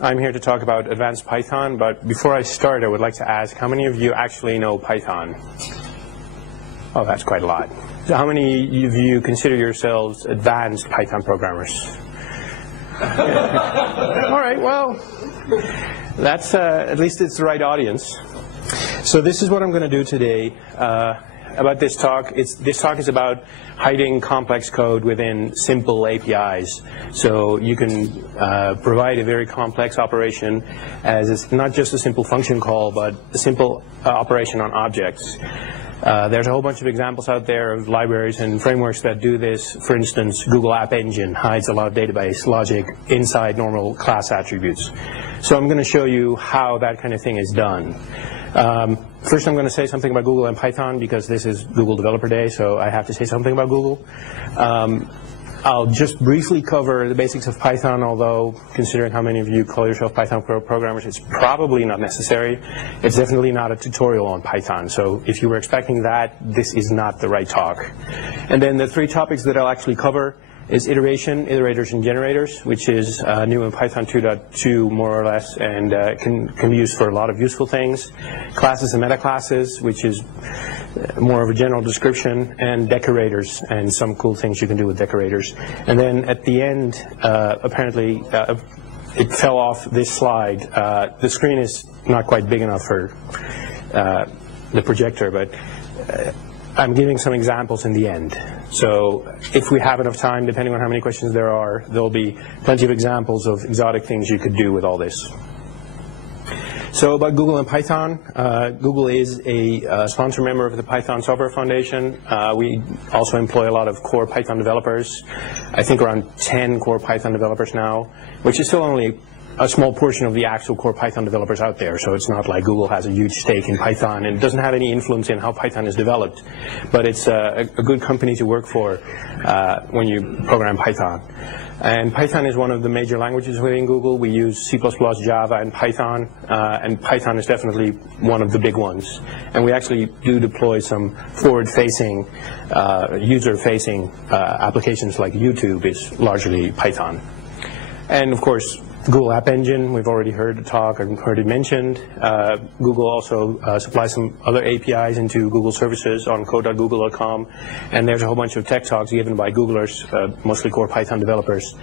I'm here to talk about advanced Python, but before I start, I would like to ask, how many of you actually know Python? Oh, that's quite a lot. So how many of you consider yourselves advanced Python programmers? All right, well, that's at least it's the right audience. So this is what I'm going to do today about this talk. This talk is about hiding complex code within simple APIs. So you can provide a very complex operation as it's not just a simple function call, but a simple operation on objects. There's a whole bunch of examples out there of libraries and frameworks that do this. For instance, Google App Engine hides a lot of database logic inside normal class attributes. So I'm going to show you how that kind of thing is done. First, I'm going to say something about Google and Python because this is Google Developer Day, so I have to say something about Google. I'll just briefly cover the basics of Python, although considering how many of you call yourself Python programmers, it's probably not necessary. It's definitely not a tutorial on Python, so if you were expecting that, this is not the right talk. And then the three topics that I'll actually cover is iteration, iterators, and generators, which is new in Python 2.2 more or less, and can be used for a lot of useful things. Classes and metaclasses, which is more of a general description, and decorators, and some cool things you can do with decorators. And then at the end, apparently, it fell off this slide. The screen is not quite big enough for the projector, but I'm giving some examples in the end. So if we have enough time, depending on how many questions there'll be plenty of examples of exotic things you could do with all this. So about Google and Python, Google is a sponsor member of the Python Software Foundation. We also employ a lot of core Python developers. I think around 10 core Python developers now, which is still only a small portion of the actual core Python developers out there. So it's not like Google has a huge stake in Python and it doesn't have any influence in how Python is developed. But it's a good company to work for when you program Python. And Python is one of the major languages within Google. We use C++, Java, and Python is definitely one of the big ones. And we actually do deploy some forward-facing, user-facing applications like YouTube is largely Python. And of course, Google App Engine, we've already heard the talk and heard it mentioned. Google also supplies some other APIs into Google services on code.google.com. And there's a whole bunch of tech talks given by Googlers, mostly core Python developers,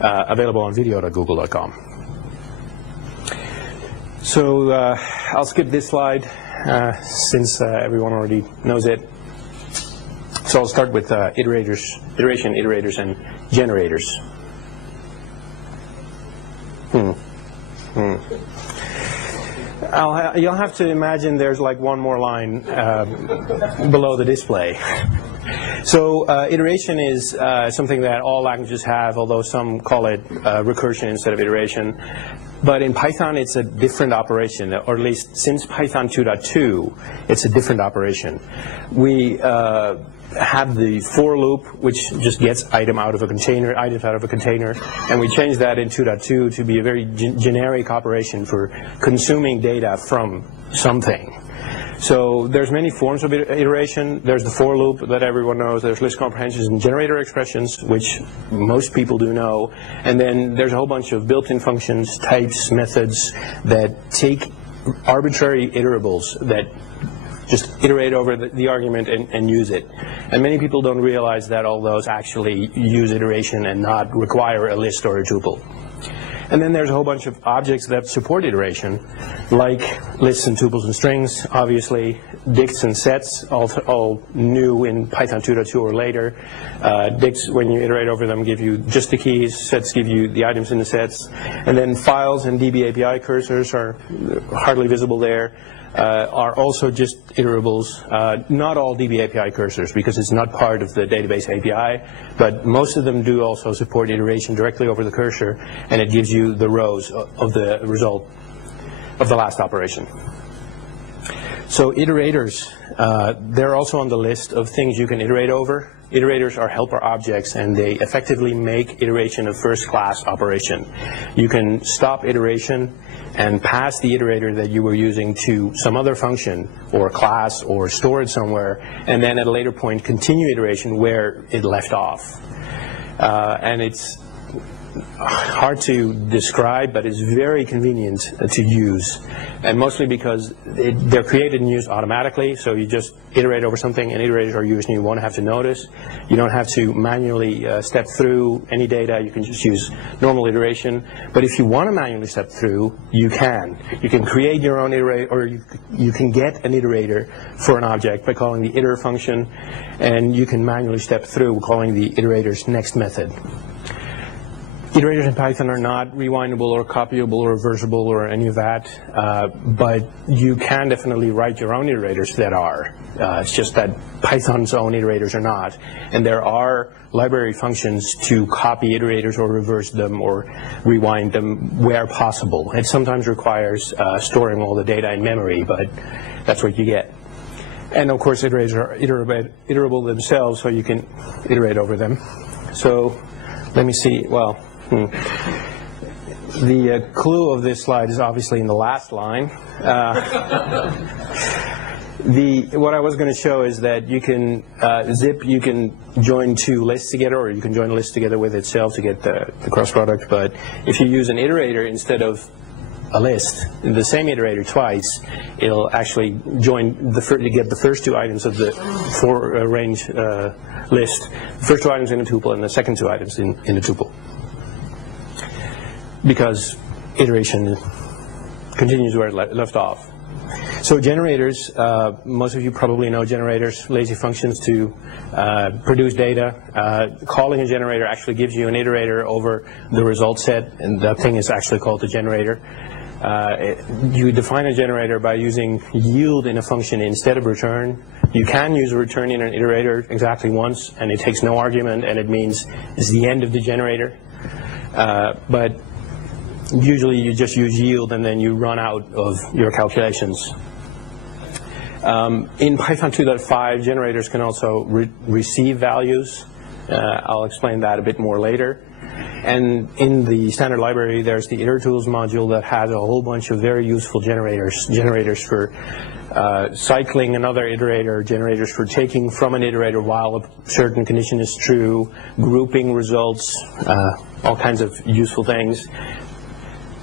available on video.google.com. So I'll skip this slide since everyone already knows it. So I'll start with iteration, iterators, and generators. You'll have to imagine there's like one more line below the display. So iteration is something that all languages have, although some call it recursion instead of iteration. But in Python, it's a different operation, or at least since Python 2.2, it's a different operation. We have the for loop, which just gets items out of a container, and we changed that in 2.2 to be a very generic operation for consuming data from something. So there's many forms of iteration. There's the for loop that everyone knows. There's list comprehensions and generator expressions, which most people do know. And then there's a whole bunch of built-in functions, types, methods that take arbitrary iterables that just iterate over the argument and use it. And many people don't realize that all those actually use iteration and not require a list or a tuple. And then there's a whole bunch of objects that support iteration, like lists and tuples and strings, obviously, dicts and sets, all new in Python 2.2 or later. Dicts, when you iterate over them, give you just the keys. Sets give you the items in the sets. And then files and DB API cursors are hardly visible there. Are also just iterables. Not all DB API cursors, because it's not part of the database API, but most of them do also support iteration directly over the cursor, and it gives you the rows of the result of the last operation. So iterators, they're also on the list of things you can iterate over. Iterators are helper objects, and they effectively make iteration a first-class operation. You can stop iteration and pass the iterator that you were using to some other function or class or store it somewhere, and then at a later point continue iteration where it left off. And it's hard to describe, but it's very convenient to use, and mostly because they're created and used automatically, so you just iterate over something, and iterators are used, and you won't have to notice. You don't have to manually step through any data. You can just use normal iteration. But if you want to manually step through, you can. You can create your own iterator, or you can get an iterator for an object by calling the iter function, and you can manually step through calling the iterator's next method. Iterators in Python are not rewindable or copyable or reversible or any of that, but you can definitely write your own iterators that are. It's just that Python's own iterators are not. And there are library functions to copy iterators or reverse them or rewind them where possible. It sometimes requires storing all the data in memory, but that's what you get. And of course, iterators are iterable themselves, so you can iterate over them. So let me see, well, the clue of this slide is obviously in the last line. What I was going to show is that you can you can join two lists together, or you can join a list together with itself to get the cross product. But if you use an iterator instead of a list, the same iterator twice, it'll actually join to get the first two items of the range list. The first two items in a tuple and the second two items in a tuple, because iteration continues where it left off. So generators, most of you probably know generators, lazy functions to produce data. Calling a generator actually gives you an iterator over the result set, and that thing is actually called a generator. You define a generator by using yield in a function instead of return. You can use a return in an iterator exactly once, and it takes no argument, and it means it's the end of the generator. But usually you just use yield, and then you run out of your calculations. In Python 2.5, generators can also receive values. I'll explain that a bit more later. And in the standard library, there's the itertools module that has a whole bunch of very useful generators for cycling another iterator, generators for taking from an iterator while a certain condition is true, grouping results, all kinds of useful things.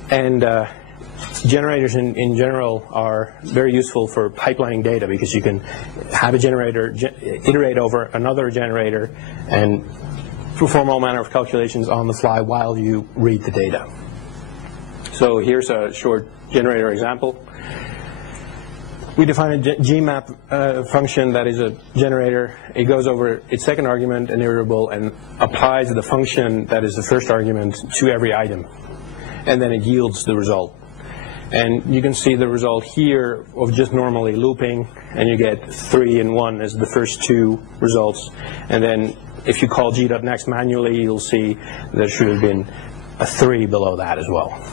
And generators in general are very useful for pipelining data, because you can have a generator iterate over another generator and perform all manner of calculations on the fly while you read the data. So here's a short generator example. We define a gmap function that is a generator. It goes over its second argument, an iterable, and applies the function that is the first argument to every item. And then it yields the result. And you can see the result here of just normally looping, and you get 3 and 1 as the first two results. And then if you call g.next manually, you'll see there should have been a 3 below that as well.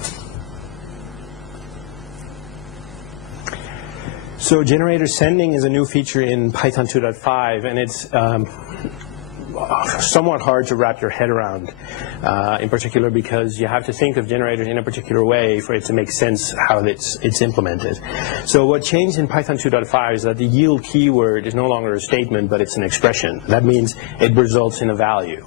So generator sending is a new feature in Python 2.5, and it's somewhat hard to wrap your head around, in particular because you have to think of generators in a particular way for it to make sense how it's implemented. So what changed in Python 2.5 is that the yield keyword is no longer a statement, but it's an expression. That means it results in a value.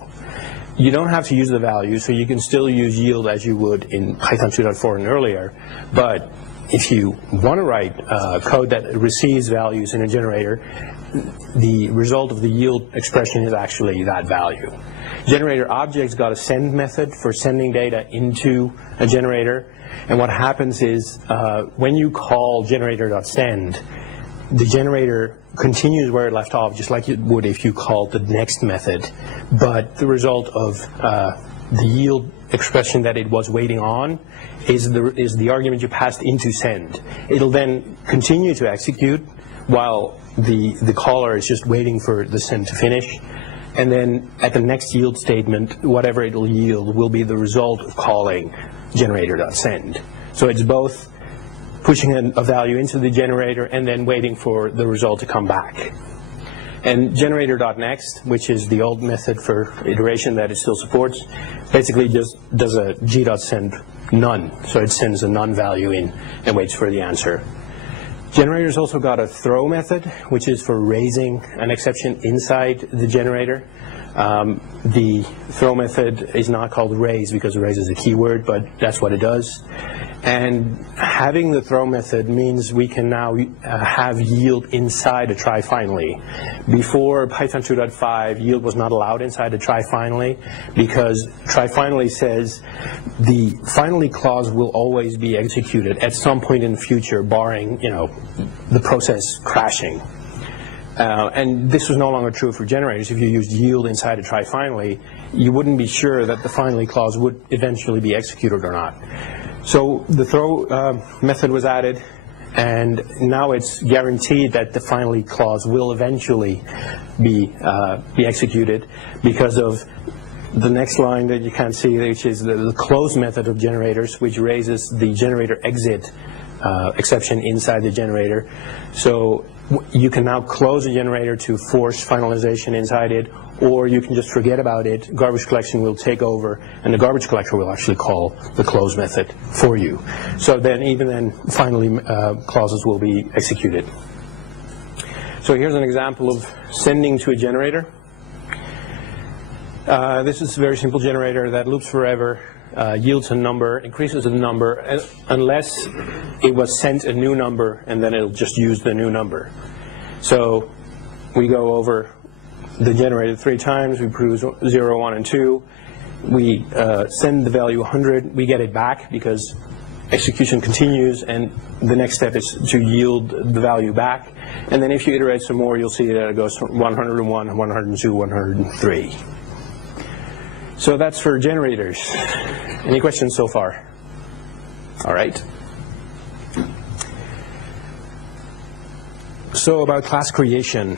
You don't have to use the value, so you can still use yield as you would in Python 2.4 and earlier, but if you want to write code that receives values in a generator, the result of the yield expression is actually that value. Generator objects got a send method for sending data into a generator, and what happens is when you call generator.send, the generator continues where it left off, just like it would if you called the next method, but the result of the yield expression that it was waiting on is the argument you passed into send. It'll then continue to execute while the caller is just waiting for the send to finish, and then at the next yield statement, whatever it'll yield will be the result of calling generator.send. So it's both pushing a value into the generator and then waiting for the result to come back. And generator.next, which is the old method for iteration that it still supports, basically just does a g.send none. So it sends a none value in and waits for the answer. Generator's also got a throw method, which is for raising an exception inside the generator. The throw method is not called raise because raise is a keyword, but that's what it does. And having the throw method means we can now have yield inside a try finally. Before Python 2.5, yield was not allowed inside a try finally because try finally says the finally clause will always be executed at some point in the future, barring the process crashing. And this was no longer true for generators. If you used yield inside a try finally, you wouldn't be sure that the finally clause would eventually be executed or not. So the throw method was added, and now it's guaranteed that the finally clause will eventually be executed because of the next line that you can't see, which is the close method of generators, which raises the generator exit exception inside the generator. So you can now close a generator to force finalization inside it, or you can just forget about it. Garbage collection will take over, and the garbage collector will actually call the close method for you. So then, even then, finally, clauses will be executed. So here's an example of sending to a generator. This is a very simple generator that loops forever, yields a number, increases the number, unless it was sent a new number, and then it'll just use the new number. So we go over the generator 3 times, we produce 0, 1, and 2. We send the value 100, we get it back because execution continues, and the next step is to yield the value back. And then if you iterate some more, you'll see that it goes from 101, 102, 103. So that's for generators. Any questions so far? All right. So about class creation.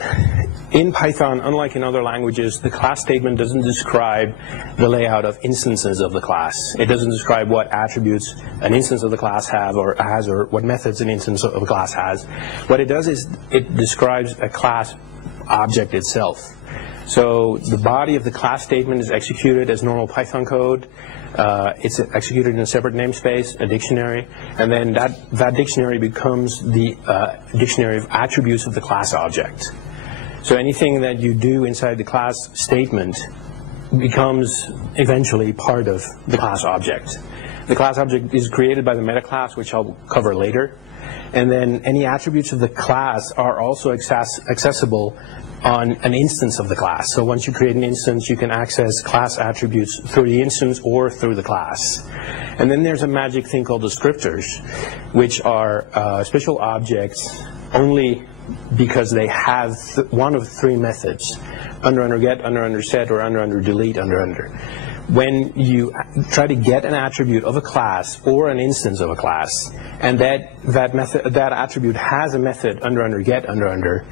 In Python, unlike in other languages, the class statement doesn't describe the layout of instances of the class. It doesn't describe what attributes an instance of the class has, or what methods an instance of a class has. What it does is it describes a class object itself. So the body of the class statement is executed as normal Python code. It's executed in a separate namespace, a dictionary, and then that dictionary becomes the dictionary of attributes of the class object. So anything that you do inside the class statement becomes eventually part of the class object. The class object is created by the metaclass, which I'll cover later. And then any attributes of the class are also accessible on an instance of the class. So once you create an instance, you can access class attributes through the instance or through the class. And then there's a magic thing called descriptors, which are special objects only because they have one of 3 methods: under get, under set, or under delete, under. When you try to get an attribute of a class or an instance of a class, and that attribute has a method under get, under,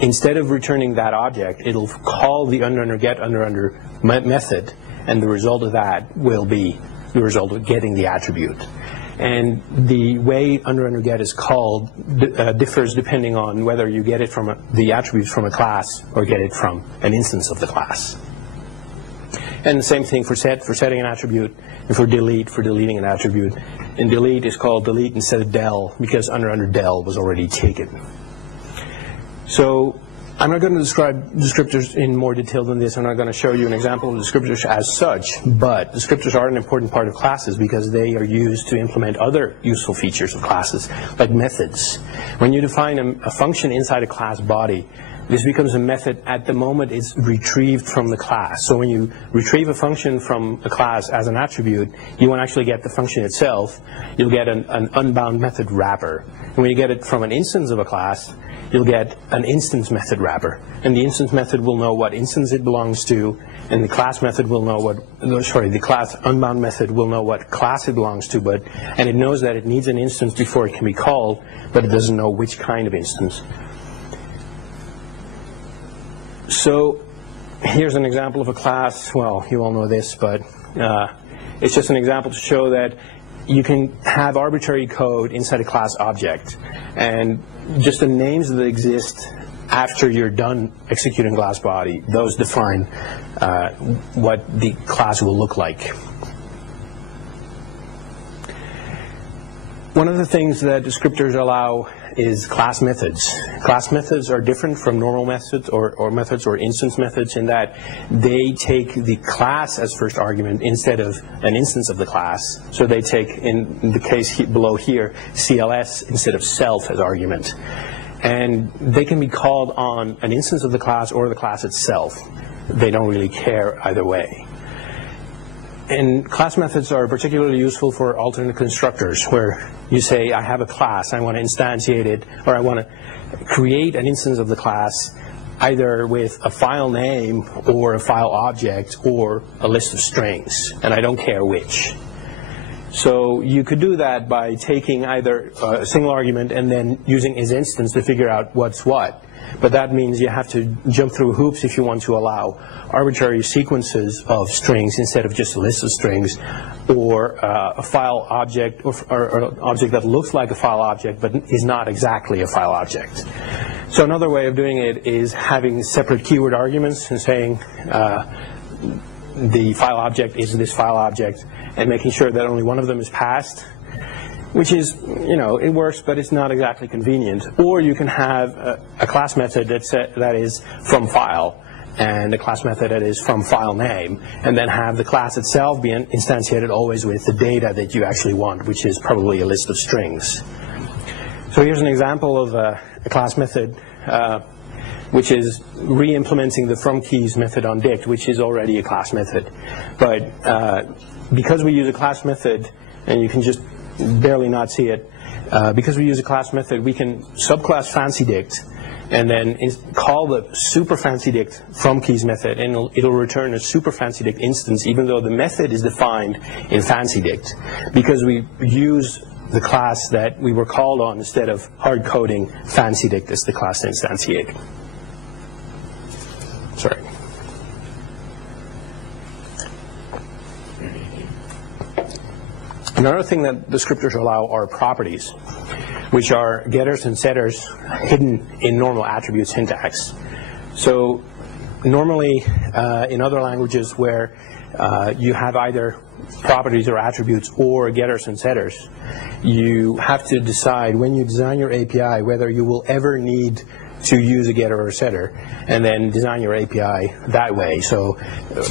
instead of returning that object, it'll call the under get, under method, and the result of that will be the result of getting the attribute. And the way under get is called differs depending on whether you get it from the attributes from a class or get it from an instance of the class. And the same thing for set, for setting an attribute, and for delete, for deleting an attribute. And delete is called delete instead of del because under del was already taken. So I'm not going to describe descriptors in more detail than this. I'm not going to show you an example of descriptors as such, but descriptors are an important part of classes because they are used to implement other useful features of classes, like methods. When you define a function inside a class body, this becomes a method at the moment it's retrieved from the class. So when you retrieve a function from a class as an attribute, you won't actually get the function itself. You'll get an unbound method wrapper. And when you get it from an instance of a class, you'll get an instance method wrapper. And the instance method will know what instance it belongs to, and the class method will know the class unbound method will know what class it belongs to, and it knows that it needs an instance before it can be called, but it doesn't know which kind of instance. So here's an example of a class. Well, you all know this, but it's just an example to show that you can have arbitrary code inside a class object, and just the names that exist after you're done executing class body, those define what the class will look like. One of the things that descriptors allow is class methods. Class methods are different from normal methods or methods or instance methods in that they take the class as first argument instead of an instance of the class. So they take, in the case below here, CLS instead of self as argument. And they can be called on an instance of the class or the class itself. They don't really care either way. And class methods are particularly useful for alternate constructors, where you say, I have a class, I want to instantiate it, or I want to create an instance of the class either with a file name or a file object or a list of strings, and I don't care which. So you could do that by taking either a single argument and then using isInstance to figure out what's what. But that means you have to jump through hoops if you want to allow arbitrary sequences of strings instead of just a list of strings, or a file object or an object that looks like a file object but is not exactly a file object. So another way of doing it is having separate keyword arguments and saying the file object is this file object, and making sure that only one of them is passed, which is, it works, but it's not exactly convenient. Or you can have a class method that is from file, and a class method that is from file name, and then have the class itself be instantiated always with the data that you actually want, which is probably a list of strings. So here's an example of a class method, which is re-implementing the from keys method on dict, which is already a class method. But because we use a class method, and you can just barely not see it, because we use a class method, we can subclass fancydict and then call the super fancydict from keys method, and it'll return a super fancydict instance, even though the method is defined in fancydict, because we use the class that we were called on instead of hard coding fancydict as the class to instantiate. Sorry. Another thing that descriptors allow are properties, which are getters and setters hidden in normal attribute syntax. So normally in other languages where you have either properties or attributes or getters and setters, you have to decide when you design your API whether you will ever need to use a getter or a setter, and then design your API that way. So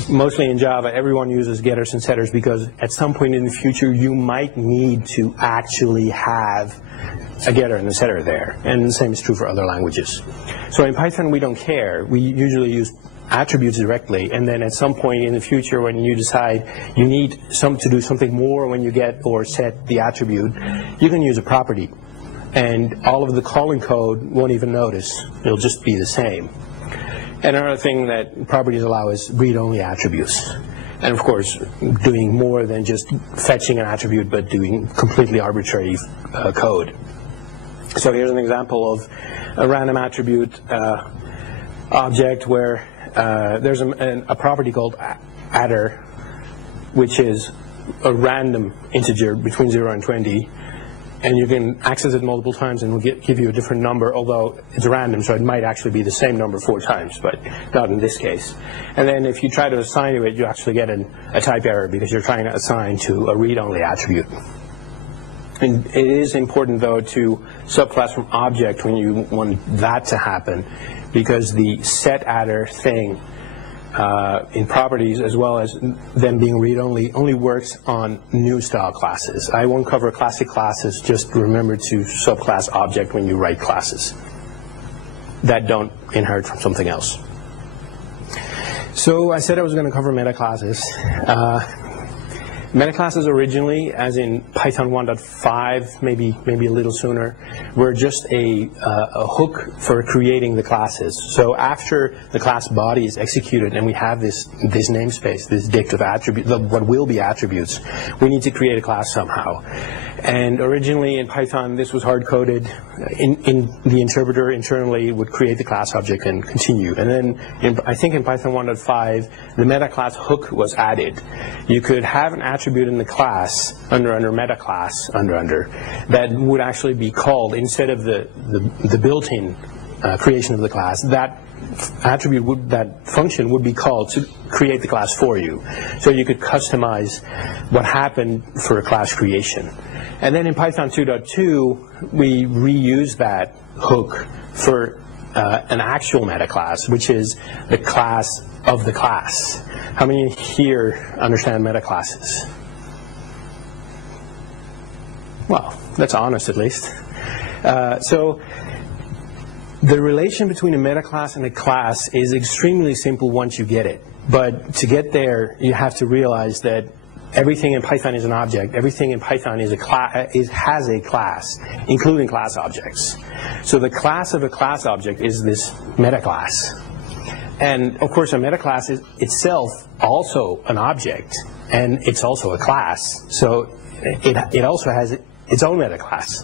mostly in Java, everyone uses getters and setters because at some point in the future you might need to actually have a getter and a setter there, and the same is true for other languages. So in Python we don't care. We usually use attributes directly, and then at some point in the future when you decide you need to do something more when you get or set the attribute, you can use a property. And all of the calling code won't even notice. It'll just be the same. And another thing that properties allow is read-only attributes. And of course, doing more than just fetching an attribute, but doing completely arbitrary code. So here's an example of a random attribute object where there's a property called adder, which is a random integer between 0 and 20. And you can access it multiple times and it'll give you a different number, although it's random, so it might actually be the same number 4 times, but not in this case. And then if you try to assign to it, you actually get a type error because you're trying to assign to a read-only attribute. And it is important, though, to subclass from object when you want that to happen, because the setAdder thing in properties, as well as them being read-only, only works on new style classes. I won't cover classic classes, just remember to subclass object when you write classes that don't inherit from something else. So I said I was going to cover metaclasses. Metaclasses originally, as in Python 1.5, maybe a little sooner, were just a hook for creating the classes. So after the class body is executed and we have this namespace, this dict of attributes, what will be attributes, we need to create a class somehow. And originally in Python, this was hard-coded. In the interpreter internally, it would create the class object and continue. And then I think in Python 1.5, the metaclass hook was added. You could have an attribute in the class under metaclass under that would actually be called instead of the built-in creation of the class, that that function would be called to create the class for you. So you could customize what happened for a class creation. And then in Python 2.2, we reuse that hook for an actual metaclass, which is the class of the class. How many here understand metaclasses? Well, that's honest at least. So the relation between a metaclass and a class is extremely simple once you get it. But to get there, you have to realize that everything in Python is an object. Everything in Python is has a class, including class objects. So the class of a class object is this metaclass. And of course, a metaclass is itself also an object, and it's also a class. So it also has its own metaclass.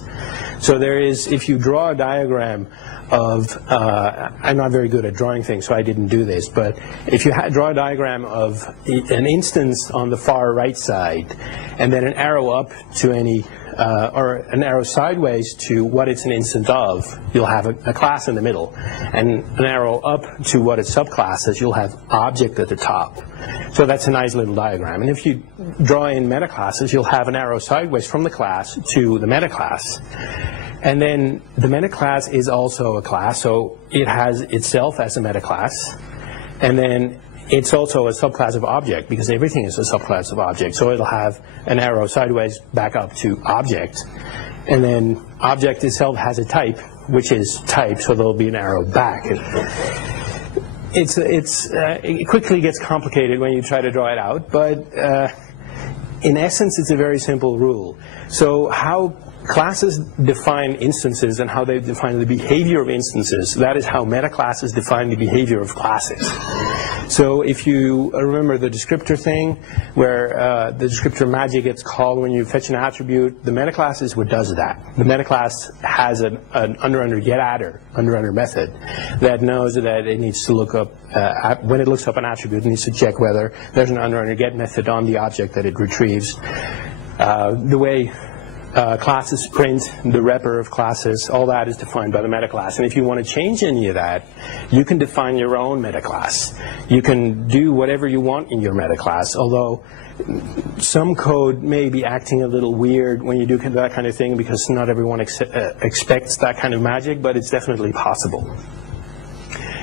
So there is, if you draw a diagram of, I'm not very good at drawing things, so I didn't do this, but if you draw a diagram of an instance on the far right side, and then an arrow up to any, or an arrow sideways to what it's an instance of, you'll have a class in the middle. And an arrow up to what its subclass is, you'll have object at the top. So that's a nice little diagram. And if you draw in metaclasses, you'll have an arrow sideways from the class to the metaclass. And then the metaclass is also a class, so it has itself as a metaclass. And then it's also a subclass of object, because everything is a subclass of object. So it'll have an arrow sideways back up to object. And then object itself has a type, which is type, so there'll be an arrow back. It quickly gets complicated when you try to draw it out, but in essence, it's a very simple rule. So how classes define instances and how they define the behavior of instances, that is how metaclasses define the behavior of classes. So if you remember the descriptor thing, where the descriptor magic gets called when you fetch an attribute, the metaclass is what does that. The metaclass has an under method that knows that it needs to look up, when it looks up an attribute, it needs to check whether there's an under get method on the object that it retrieves. The way classes print, the wrapper of classes, all that is defined by the metaclass. And if you want to change any of that, you can define your own metaclass. You can do whatever you want in your metaclass, although some code may be acting a little weird when you do that kind of thing, because not everyone expects that kind of magic, but it's definitely possible.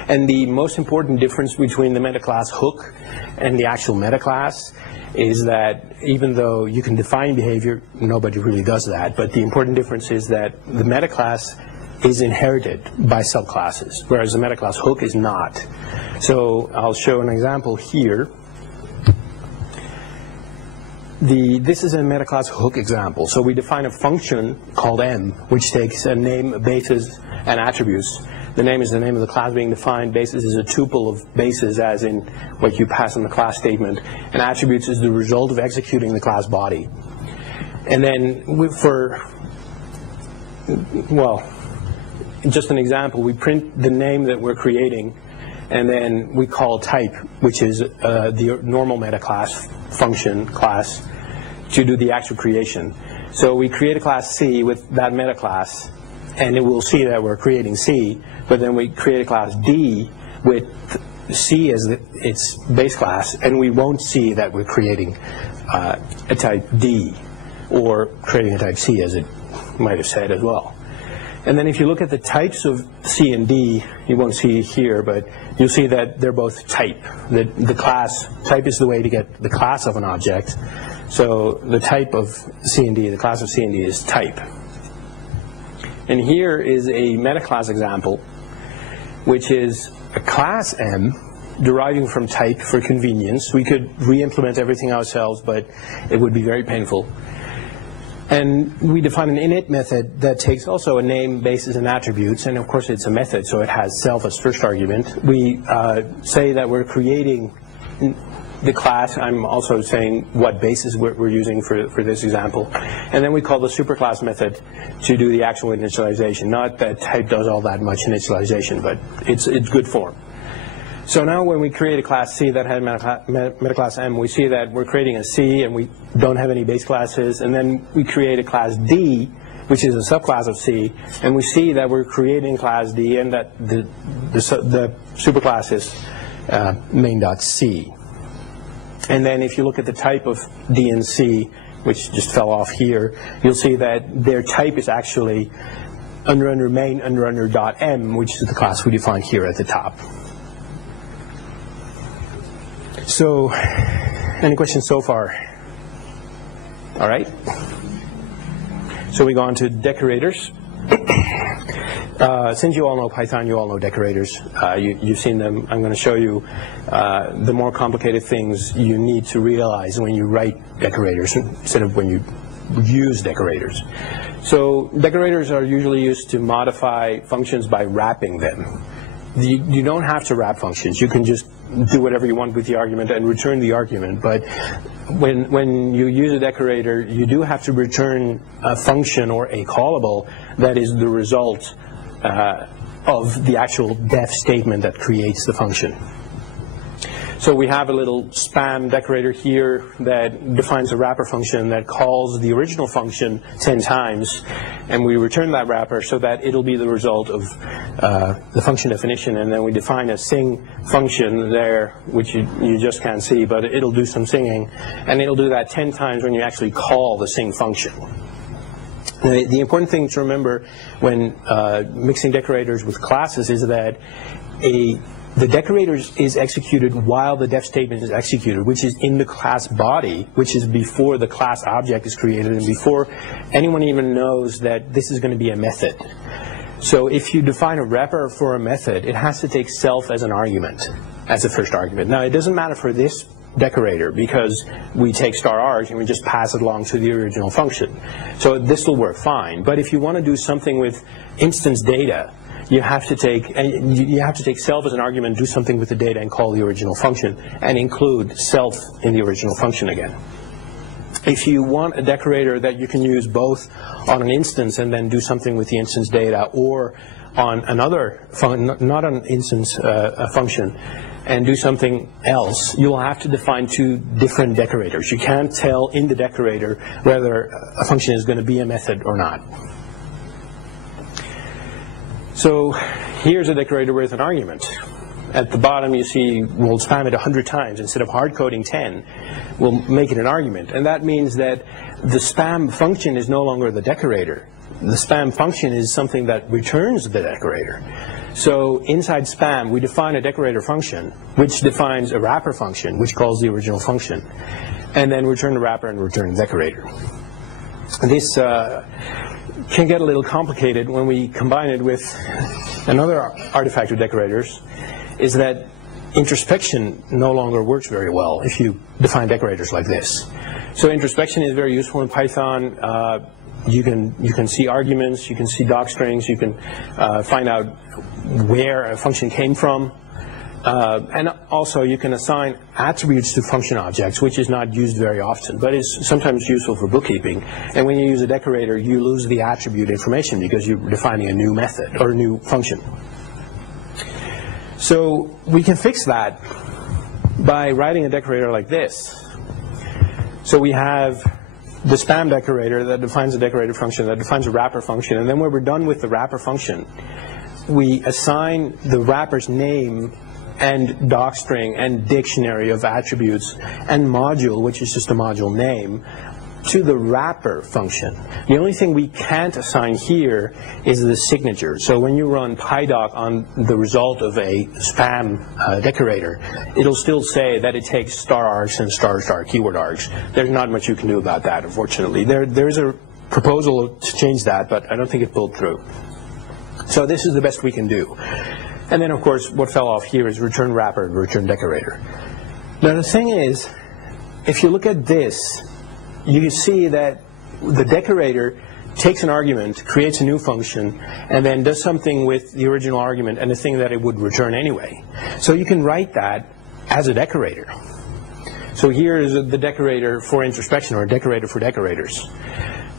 And the most important difference between the metaclass hook and the actual metaclass is that even though you can define behavior, nobody really does that, but the important difference is that the metaclass is inherited by subclasses, whereas the metaclass hook is not. So I'll show an example here. This is a metaclass hook example. So we define a function called m, which takes a name, bases, and attributes. The name is the name of the class being defined. Basis is a tuple of bases, as in what you pass in the class statement. And attributes is the result of executing the class body. And then just an example, we print the name that we're creating, and then we call type, which is the normal metaclass function class, to do the actual creation. So we create a class C with that metaclass, and it will see that we're creating C, but then we create a class D with C as its base class, and we won't see that we're creating a type D, or creating a type C, as it might have said as well. And then if you look at the types of C and D, you won't see it here, but you'll see that they're both type. The class, type is the way to get the class of an object. So the type of C and D, the class of C and D is type. And here is a metaclass example, which is a class M deriving from type for convenience. We could re-implement everything ourselves, but it would be very painful. And we define an init method that takes also a name, bases, and attributes. And of course, it's a method, so it has self as first argument. We say that we're creating the class. I'm also saying what basis we're using for this example. And then we call the superclass method to do the actual initialization. Not that type does all that much initialization, but it's good form. So now when we create a class C that had metaclass M, we see that we're creating a C and we don't have any base classes. And then we create a class D which is a subclass of C, and we see that we're creating class D and that the superclass is main.C. And then if you look at the type of D and C, which just fell off here, you'll see that their type is actually under main under dot M, which is the class we define here at the top. So, any questions so far? All right. So we go on to decorators. Since you all know Python, you all know decorators. You've seen them. I'm going to show you the more complicated things you need to realize when you write decorators instead of when you use decorators. So decorators are usually used to modify functions by wrapping them. You don't have to wrap functions. You can just do whatever you want with the argument and return the argument. But when you use a decorator, you do have to return a function or a callable that is the result of the actual def statement that creates the function. So we have a little spam decorator here that defines a wrapper function that calls the original function 10 times, and we return that wrapper so that it'll be the result of the function definition, and then we define a sing function there, which you just can't see, but it'll do some singing, and it'll do that 10 times when you actually call the sing function. The important thing to remember when mixing decorators with classes is that the decorator is executed while the def statement is executed, which is in the class body, which is before the class object is created and before anyone even knows that this is going to be a method. So if you define a wrapper for a method, it has to take self as an argument, as the first argument. Now, it doesn't matter for this decorator because we take star args and we just pass it along to the original function. So this will work fine. But if you want to do something with instance data, you have to take self as an argument, do something with the data, and call the original function, and include self in the original function again. If you want a decorator that you can use both on an instance and then do something with the instance data, or on another not an instance a function, and do something else, you'll have to define two different decorators. You can't tell in the decorator whether a function is going to be a method or not. So here's a decorator with an argument. At the bottom you see we'll spam it 100 times. Instead of hard coding 10, we'll make it an argument. And that means that the spam function is no longer the decorator. The spam function is something that returns the decorator. So inside spam we define a decorator function, which defines a wrapper function, which calls the original function, and then return the wrapper and return the decorator. This can get a little complicated when we combine it with another artifact of decorators, is that introspection no longer works very well if you define decorators like this. So introspection is very useful in Python. You can see arguments, you can see docstrings, you can find out where a function came from. And also you can assign attributes to function objects, which is not used very often, but is sometimes useful for bookkeeping. And when you use a decorator, you lose the attribute information because you're defining a new method or a new function. So we can fix that by writing a decorator like this. So we have the spam decorator that defines a decorator function, that defines a wrapper function, and then when we're done with the wrapper function, we assign the wrapper's name and docstring and dictionary of attributes and module, which is just a module name, to the wrapper function. The only thing we can't assign here is the signature. So when you run PyDoc on the result of a spam decorator, it'll still say that it takes star args and star keyword args. There's not much you can do about that, unfortunately. There's a proposal to change that, but I don't think it pulled through. So this is the best we can do. And then, of course, what fell off here is return wrapper and return decorator. Now, the thing is, if you look at this, you see that the decorator takes an argument, creates a new function, and then does something with the original argument and the thing that it would return anyway. So you can write that as a decorator. So here is the decorator for introspection, or a decorator for decorators,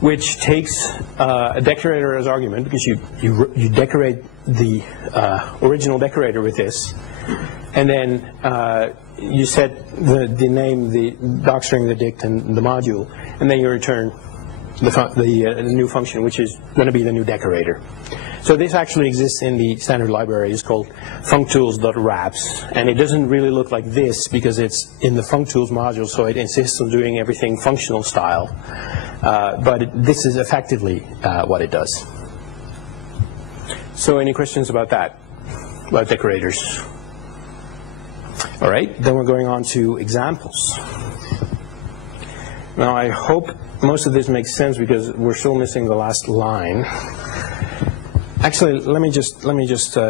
which takes a decorator as argument, because you decorate the original decorator with this, and then you set the name, the docstring, the dict, and the module, and then you return the new function, which is going to be the new decorator. So this actually exists in the standard library. It's called functools.wraps, and it doesn't really look like this because it's in the functools module, so it insists on doing everything functional style. But this is effectively what it does. So any questions about that, about decorators? All right, then we're going on to examples. Now I hope most of this makes sense because we're still missing the last line. Actually, let me just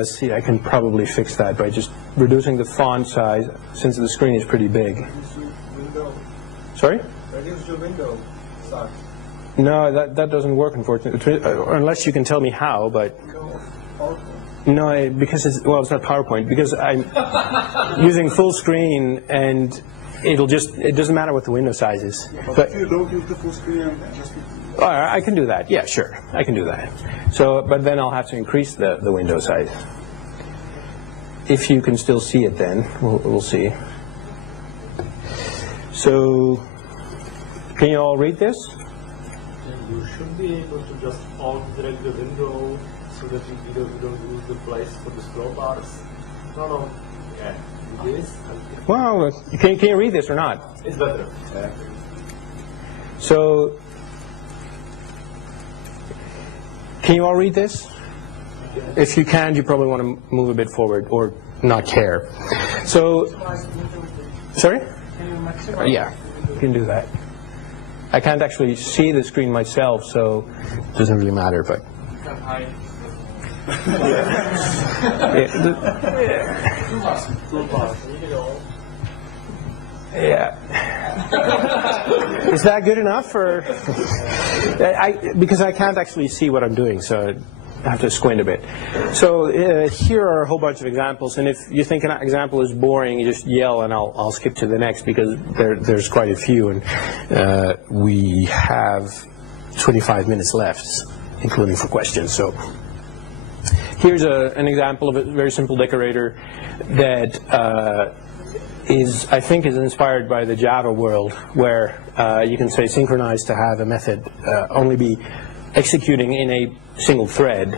see. I can probably fix that by just reducing the font size since the screen is pretty big. Sorry? Reduce your window size. No, that doesn't work, unfortunately, unless you can tell me how. But no, because it's not PowerPoint, because I'm using full screen and it doesn't matter what the window size is. But if you don't use the full screen and just I can do that. Yeah, sure, I can do that. So, but then I'll have to increase the window size. If you can still see it, then we'll see. So, can you all read this? You should be able to just alt-drag the window so that you don't lose the place for the scroll bars. No. Yeah. This. Well, can you read this or not? It's better. So, can you all read this? If you can, you probably want to move a bit forward or not care. So, sorry? Yeah, you can do that. I can't actually see the screen myself, so it doesn't really matter. But yeah. Is that good enough, or because I can't actually see what I'm doing, so I have to squint a bit. So here are a whole bunch of examples, and if you think an example is boring, you just yell, and I'll skip to the next because there's quite a few, and we have 25 minutes left, including for questions. So here's an example of a very simple decorator that I think is inspired by the Java world, where you can say synchronize to have a method only be executing in a single thread.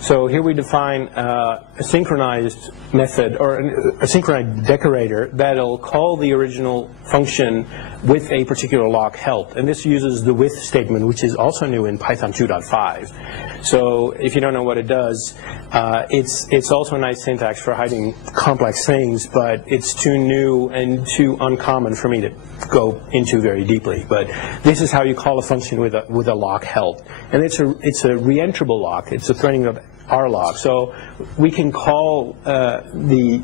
So here we define a synchronized method, or a synchronized decorator, that'll call the original function with a particular lock help. And this uses the with statement, which is also new in Python 2.5. So if you don't know what it does, it's also a nice syntax for hiding complex things, but it's too new and too uncommon for me to go into very deeply. But this is how you call a function with a lock help. And it's a reentrable lock. It's a threading of our lock. So we can call the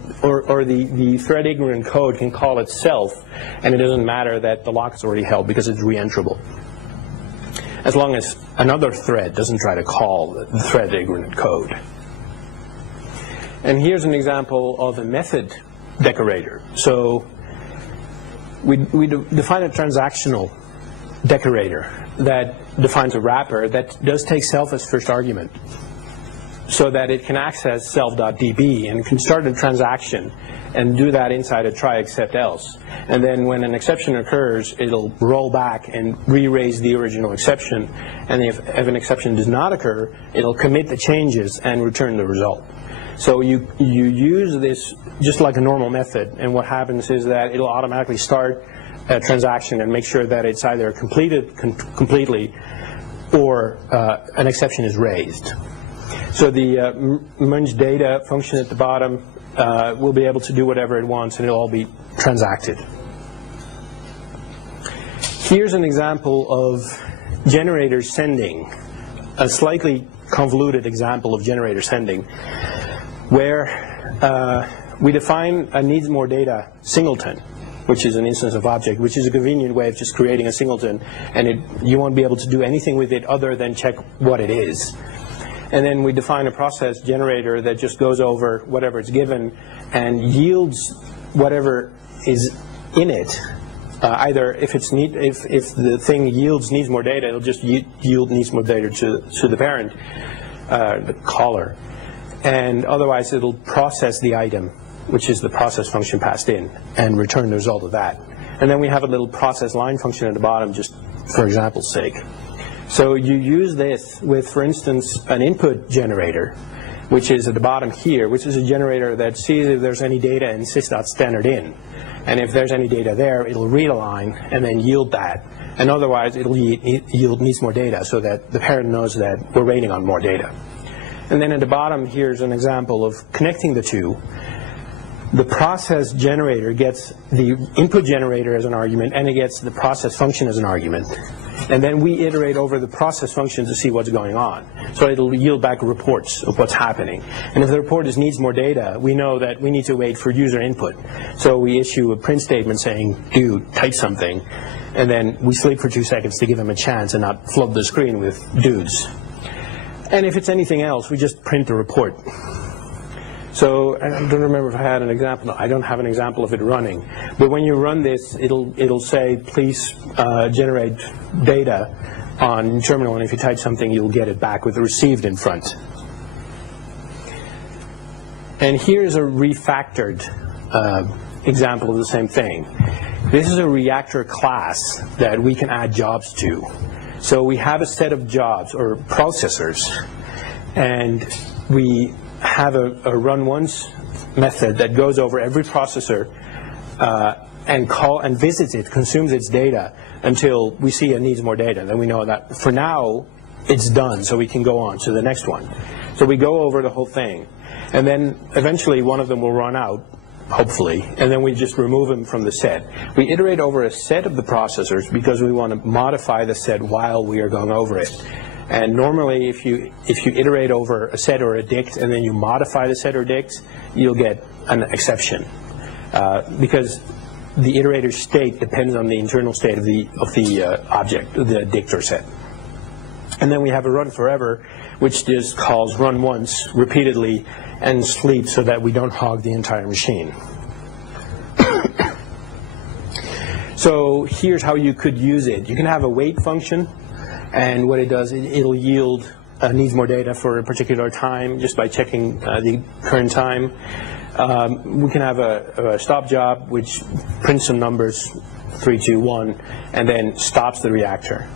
thread ignorant code can call itself, and it doesn't matter that the lock is already held because it's reentrable, as long as another thread doesn't try to call the thread ignorant code. And here's an example of a method decorator. So we define a transactional decorator that defines a wrapper that does take self as first argument, so that it can access self.db and can start a transaction and do that inside a try except else. And then when an exception occurs, it'll roll back and re-raise the original exception. And if an exception does not occur, it'll commit the changes and return the result. So you use this just like a normal method, and what happens is that it'll automatically start a transaction and make sure that it's either completed completely or an exception is raised. So the munge data function at the bottom will be able to do whatever it wants, and it'll all be transacted. Here's an example of generator sending, a slightly convoluted example of generator sending, where we define a needs more data singleton, which is an instance of object, which is a convenient way of just creating a singleton, and you won't be able to do anything with it other than check what it is. And then we define a process generator that just goes over whatever it's given and yields whatever is in it. Either if the thing yields needs more data, it'll just yield needs more data to the parent, the caller. And otherwise, it'll process the item, which is the process function passed in, and return the result of that. And then we have a little process line function at the bottom, just for example's sake. So you use this with, for instance, an input generator, which is at the bottom here, which is a generator that sees if there's any data in sys.standard in. And if there's any data there, it'll read a line and then yield that. And otherwise, it'll yield needs more data so that the parent knows that we're waiting on more data. And then at the bottom, here's an example of connecting the two. The process generator gets the input generator as an argument, and it gets the process function as an argument. And then we iterate over the process function to see what's going on. So it'll yield back reports of what's happening. And if the report needs more data, we know that we need to wait for user input. So we issue a print statement saying, dude, type something. And then we sleep for 2 seconds to give them a chance and not flood the screen with dudes. And if it's anything else, we just print the report. So I don't remember if I had an example. No, I don't have an example of it running. But when you run this, it'll say, please generate data on terminal. And if you type something, you'll get it back with received in front. And here's a refactored example of the same thing. This is a reactor class that we can add jobs to. So we have a set of jobs or processors, and we have a run once method that goes over every processor and visits it, consumes its data until we see it needs more data. Then we know that for now it's done, so we can go on to the next one. So we go over the whole thing, and then eventually one of them will run out, hopefully, and then we just remove them from the set. We iterate over a set of the processors because we want to modify the set while we are going over it. And normally, if you iterate over a set or a dict and then you modify the set or dict, you'll get an exception because the iterator state depends on the internal state of the object, the dict or set. And then we have a run forever, which just calls run once repeatedly and sleep so that we don't hog the entire machine. So here's how you could use it. You can have a wait function, and what it does, it'll yield needs more data for a particular time just by checking the current time. We can have a stop job, which prints some numbers, 3, 2, 1, and then stops the reactor.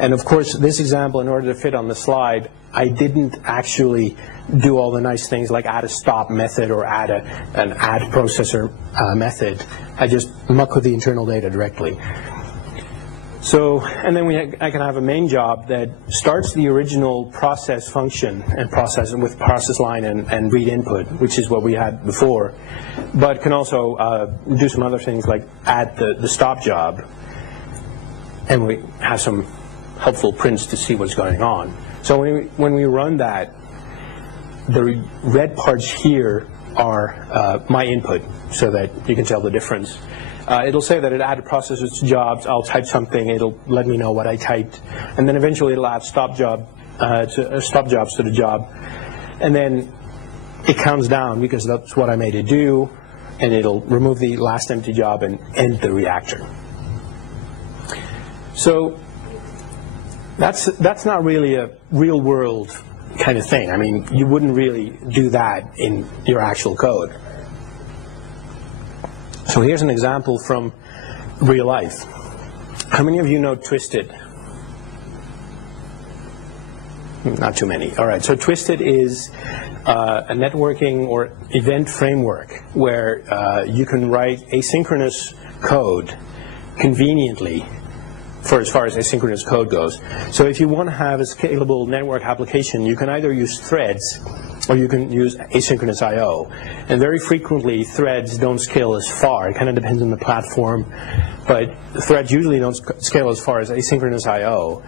And of course, this example, in order to fit on the slide, I didn't actually do all the nice things like add a stop method or add an add processor method. I just muck with the internal data directly. So, and then I can have a main job that starts the original process function and process with process line and read input, which is what we had before, but can also do some other things like add the stop job, and we have some helpful prints to see what's going on. So when we run that, the red parts here are my input, so that you can tell the difference. It'll say that it added processors to jobs. I'll type something. It'll let me know what I typed, and then eventually it'll add stop jobs to the job, and then it counts down because that's what I made it do, and it'll remove the last empty job and end the reactor. So that's not really a real world kind of thing. I mean, you wouldn't really do that in your actual code. So here's an example from real life. How many of you know Twisted? Not too many. All right, so Twisted is a networking or event framework where you can write asynchronous code conveniently for as far as asynchronous code goes. So if you want to have a scalable network application, you can either use threads or you can use asynchronous I/O. And very frequently, threads don't scale as far. It kind of depends on the platform, but threads usually don't scale as far as asynchronous I/O.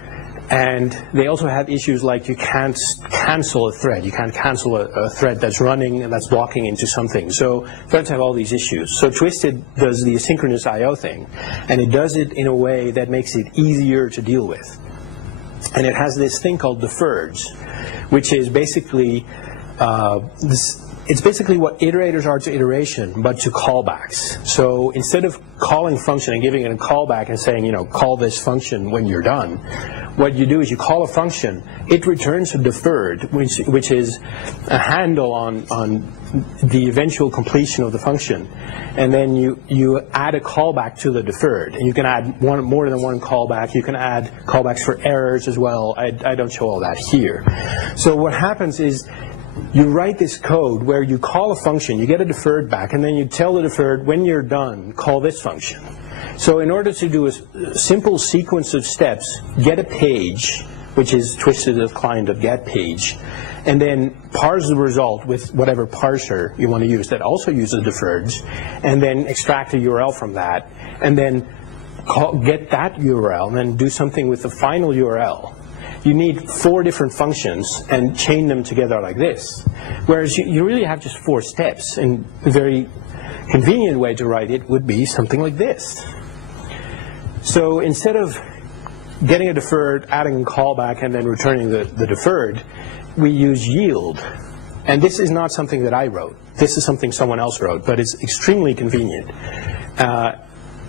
And they also have issues like you can't cancel a thread. You can't cancel a thread that's running and that's blocking into something. So threads have all these issues. So Twisted does the asynchronous I/O thing, and it does it in a way that makes it easier to deal with. And it has this thing called deferreds, which is basically it's basically what iterators are to iteration, but to callbacks. So instead of calling function and giving it a callback and saying, call this function when you're done, what you do is you call a function, it returns a deferred, which is a handle on the eventual completion of the function. And then you add a callback to the deferred. And you can add more than one callback. You can add callbacks for errors as well. I don't show all that here. So what happens is you write this code where you call a function, you get a deferred back, and then you tell the deferred, when you're done, call this function. So in order to do a simple sequence of steps, get a page, which is twisted as client.get page, and then parse the result with whatever parser you want to use that also uses deferreds, and then extract a URL from that, and then get that URL, and then do something with the final URL. You need 4 different functions and chain them together like this. Whereas you really have just 4 steps, and a very convenient way to write it would be something like this. So instead of getting a deferred, adding a callback, and then returning the deferred, we use yield. And this is not something that I wrote. This is something someone else wrote, but it's extremely convenient.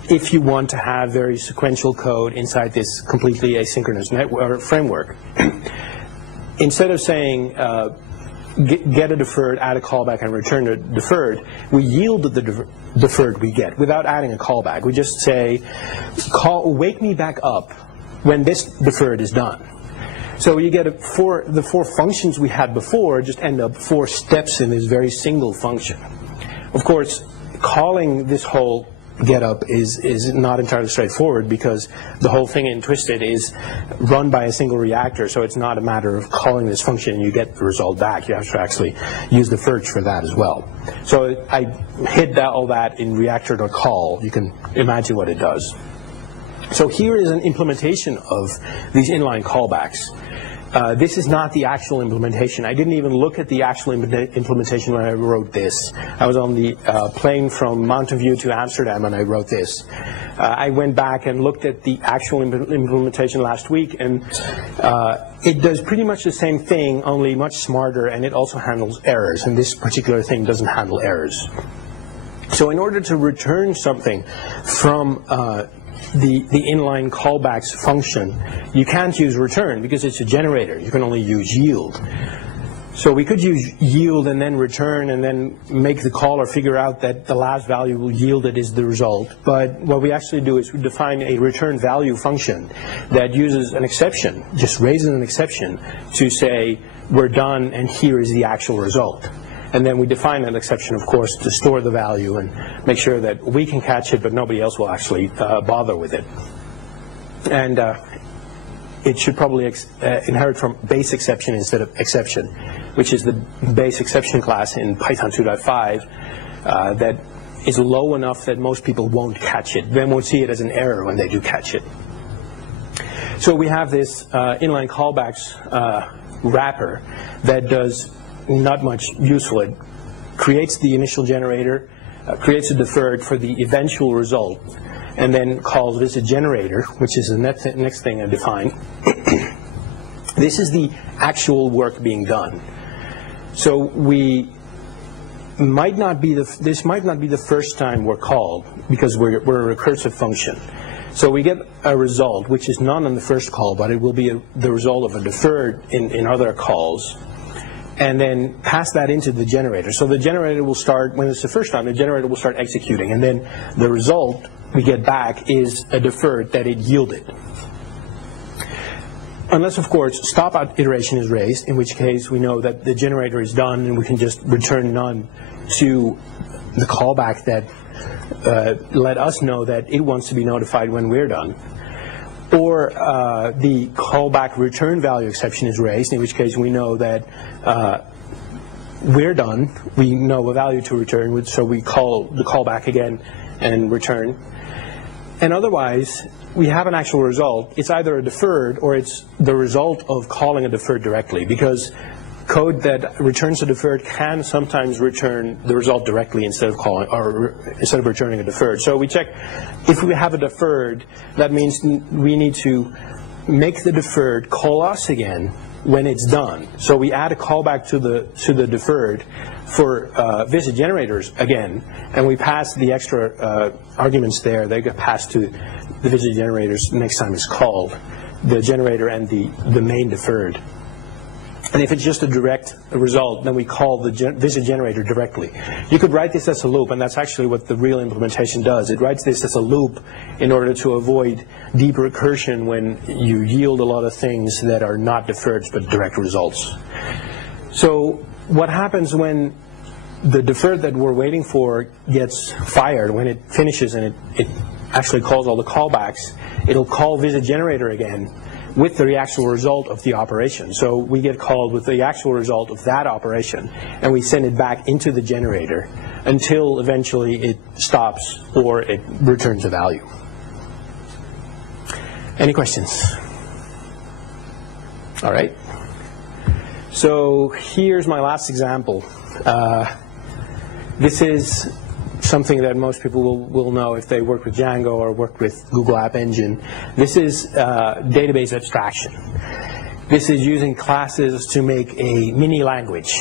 If you want to have very sequential code inside this completely asynchronous network framework. Instead of saying get a deferred, add a callback, and return a deferred, we yield the deferred we get without adding a callback. We just say, wake me back up when this deferred is done. So you get the 4 functions we had before just end up 4 steps in this very single function. Of course, calling this whole getup is not entirely straightforward because the whole thing in Twisted is run by a single reactor, so it's not a matter of calling this function and you get the result back. You have to actually use the first for that as well. So I hid all that in reactor.call. You can imagine what it does. So here is an implementation of these inline callbacks. This is not the actual implementation. I didn't even look at the actual implementation when I wrote this. I was on the plane from Mountain View to Amsterdam and I wrote this. I went back and looked at the actual implementation last week, and it does pretty much the same thing, only much smarter, and it also handles errors. And this particular thing doesn't handle errors. So in order to return something from the inline callbacks function, you can't use return because it's a generator. You can only use yield. So we could use yield and then return and then make the caller figure out that the last value yielded is the result. But what we actually do is we define a return value function that uses an exception, just raises an exception to say we're done and here is the actual result. And then we define an exception, of course, to store the value and make sure that we can catch it, but nobody else will actually bother with it. And it should probably inherit from base exception instead of exception, which is the base exception class in Python 2.5 that is low enough that most people won't catch it. They won't see it as an error when they do catch it. So we have this inline callbacks wrapper that does not much useful. It creates the initial generator, creates a deferred for the eventual result, and then calls this a generator, which is the next thing I define. This is the actual work being done. So we might not be this might not be the first time we're called because we're a recursive function. So we get a result which is not on the first call, but it will be the result of a deferred in other calls, and then pass that into the generator. So the generator will start, when it's the first time, the generator will start executing, and then the result we get back is a deferred that it yielded. Unless, of course, stop-out iteration is raised, in which case we know that the generator is done and we can just return none to the callback that let us know that it wants to be notified when we're done. Or the callback return value exception is raised, in which case we know that we're done. We know a value to return, so we call the callback again and return. And otherwise, we have an actual result. It's either a deferred or it's the result of calling a deferred directly, because code that returns a deferred can sometimes return the result directly instead of calling, or instead of returning a deferred. So we check if we have a deferred, that means we need to make the deferred call us again when it's done. So we add a callback to the deferred for visit generators again, and we pass the extra arguments there. They get passed to the visit generators next time it's called, the generator and the main deferred. And if it's just a direct result, then we call the visit generator directly. You could write this as a loop, and that's actually what the real implementation does. It writes this as a loop in order to avoid deep recursion when you yield a lot of things that are not deferreds but direct results. So what happens when the deferred that we're waiting for gets fired, when it finishes and it actually calls all the callbacks, it'll call visit generator again with the actual result of the operation. So we get called with the actual result of that operation, and we send it back into the generator until eventually it stops or it returns a value. Any questions? All right. So here's my last example. This is something that most people will know if they work with Django or work with Google App Engine. This is database abstraction. This is using classes to make a mini language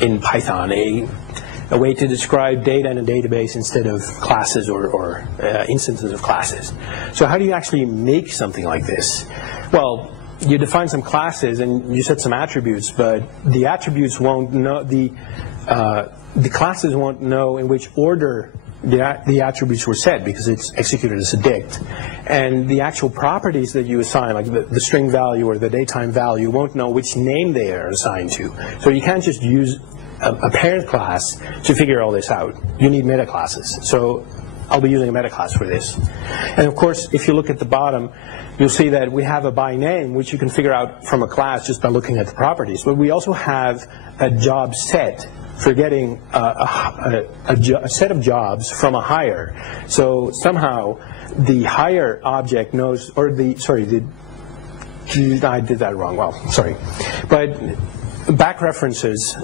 in Python, a way to describe data in a database instead of classes or instances of classes. So how do you actually make something like this? Well, you define some classes and you set some attributes, but the attributes won't know, the classes won't know in which order the attributes were set because it's executed as a dict. And the actual properties that you assign, like the string value or the datetime value, won't know which name they are assigned to. So you can't just use a parent class to figure all this out. You need metaclasses. So I'll be using a metaclass for this. And of course, if you look at the bottom, you'll see that we have a by name, which you can figure out from a class just by looking at the properties. But we also have a job set for getting a set of jobs from a hire. So somehow the hire object knows, or I did that wrong. Well, sorry. But back references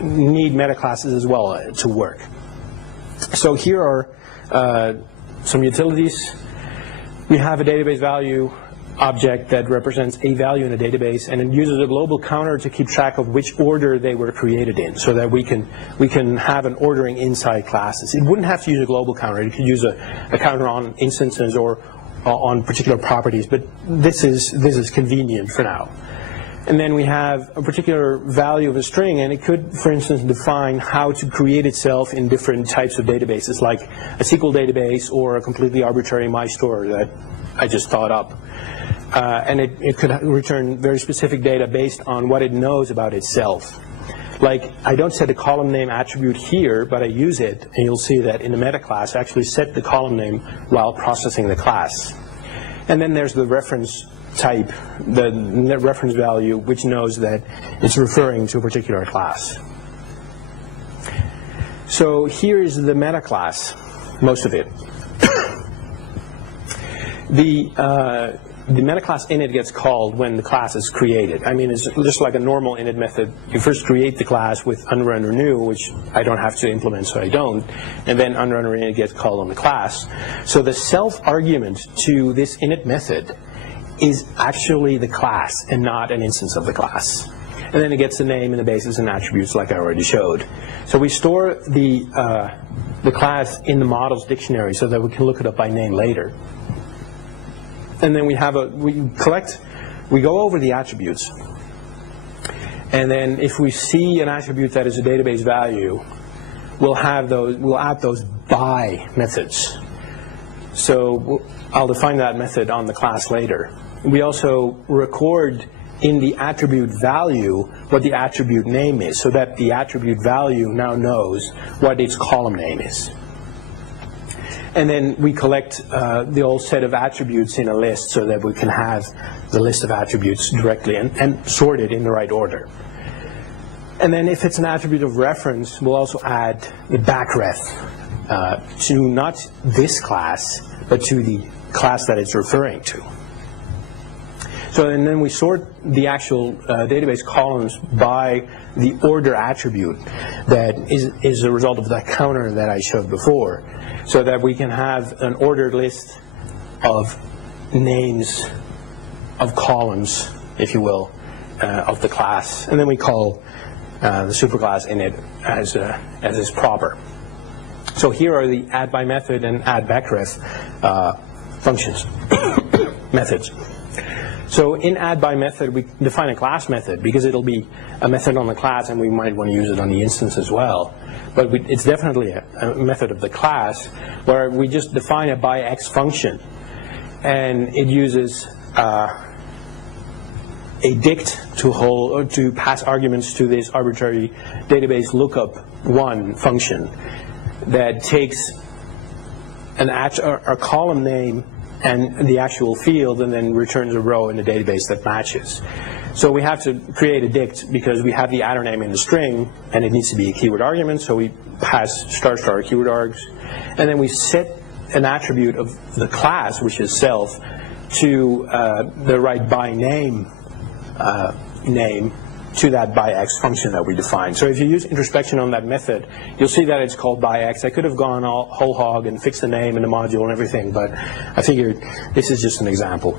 need metaclasses as well to work. So here are some utilities. We have a database value object that represents a value in a database, and it uses a global counter to keep track of which order they were created in, so that we can have an ordering inside classes. It wouldn't have to use a global counter. It could use a counter on instances or on particular properties, but this is convenient for now. And then we have a particular value of a string, and it could, for instance, define how to create itself in different types of databases, like a SQL database or a completely arbitrary MyStore that I just thought up. And it could return very specific data based on what it knows about itself. Like, I don't set a column name attribute here, but I use it, and you'll see that in the meta class I actually set the column name while processing the class. And then there's the reference type, the reference value, which knows that it's referring to a particular class. So here is the meta class, most of it. The meta class init gets called when the class is created. I mean, it's just like a normal init method. You first create the class with unrun renew, which I don't have to implement, so I don't, and then unrun init gets called on the class. So the self argument to this init method is actually the class and not an instance of the class. And then it gets the name and the basis and attributes like I already showed. So we store the class in the models dictionary so that we can look it up by name later. And then we go over the attributes. And then if we see an attribute that is a database value, we'll add those by methods. So I'll define that method on the class later. We also record in the attribute value what the attribute name is, so that the attribute value now knows what its column name is. And then we collect the whole set of attributes in a list so that we can have the list of attributes directly and sort it in the right order. And then if it's an attribute of reference, we'll also add the backref to not this class, but to the class that it's referring to. So, and then we sort the actual database columns by the order attribute that is a result of that counter that I showed before, so that we can have an ordered list of names of columns, if you will, of the class, and then we call the superclass init as is proper. So here are the add by method and add backref functions, methods. So in add by method, we define a class method because it'll be a method on the class, and we might want to use it on the instance as well. But it's definitely a method of the class where we just define a by X function, and it uses a dict to pass arguments to this arbitrary database lookup one function that takes a column name and the actual field, and then returns a row in the database that matches. So we have to create a dict because we have the attr name in the string, and it needs to be a keyword argument, so we pass ** keyword args, and then we set an attribute of the class, which is self, to the right by name name to that by X function that we defined. So if you use introspection on that method, you'll see that it's called by X. I could have gone whole hog and fixed the name and the module and everything, but I figured this is just an example.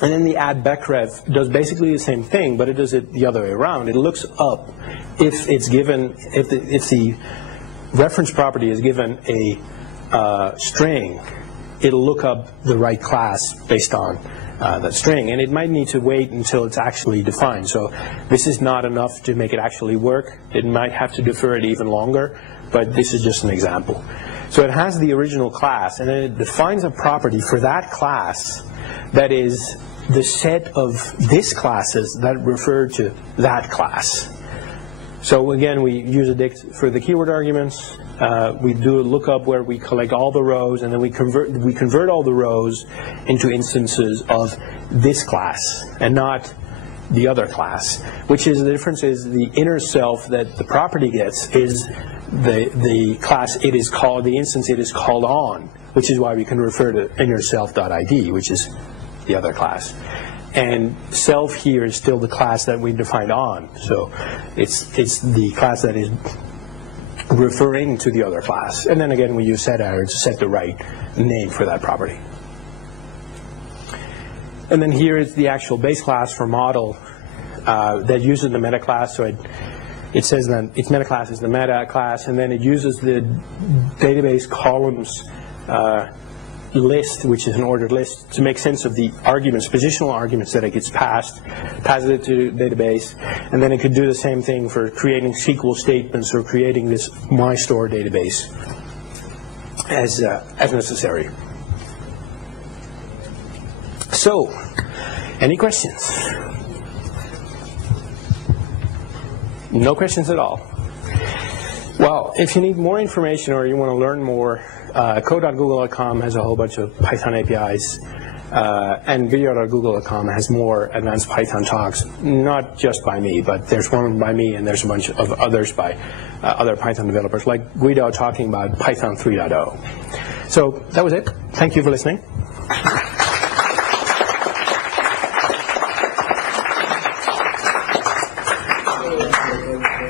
And then the add backref does basically the same thing, but it does it the other way around. It looks up if it's given, if the reference property is given a string, it'll look up the right class based on that string, and it might need to wait until it's actually defined. So this is not enough to make it actually work. It might have to defer it even longer, but this is just an example. So it has the original class, and then it defines a property for that class that is the set of this classes that refer to that class. So again, we use a dict for the keyword arguments. We do a lookup where we collect all the rows, and then we convert all the rows into instances of this class and not the other class. Which is the difference is the inner self that the property gets is the class it is called, the instance it is called on, which is why we can refer to inner self.id, which is the other class. And self here is still the class that we defined on. So it's the class that is referring to the other class. And then again, we use setAttr to set the right name for that property. And then here is the actual base class for model that uses the meta class. So it says that its meta class is the meta class, and then it uses the database columns list, which is an ordered list, to make sense of the arguments, positional arguments that it gets passes it to the database, and then it could do the same thing for creating SQL statements or creating this MyStore database as necessary. So, any questions? No questions at all. Well, if you need more information or you want to learn more, code.google.com has a whole bunch of Python APIs, and video.google.com has more advanced Python talks, not just by me, but there's one by me and there's a bunch of others by other Python developers, like Guido talking about Python 3.0. So that was it. Thank you for listening.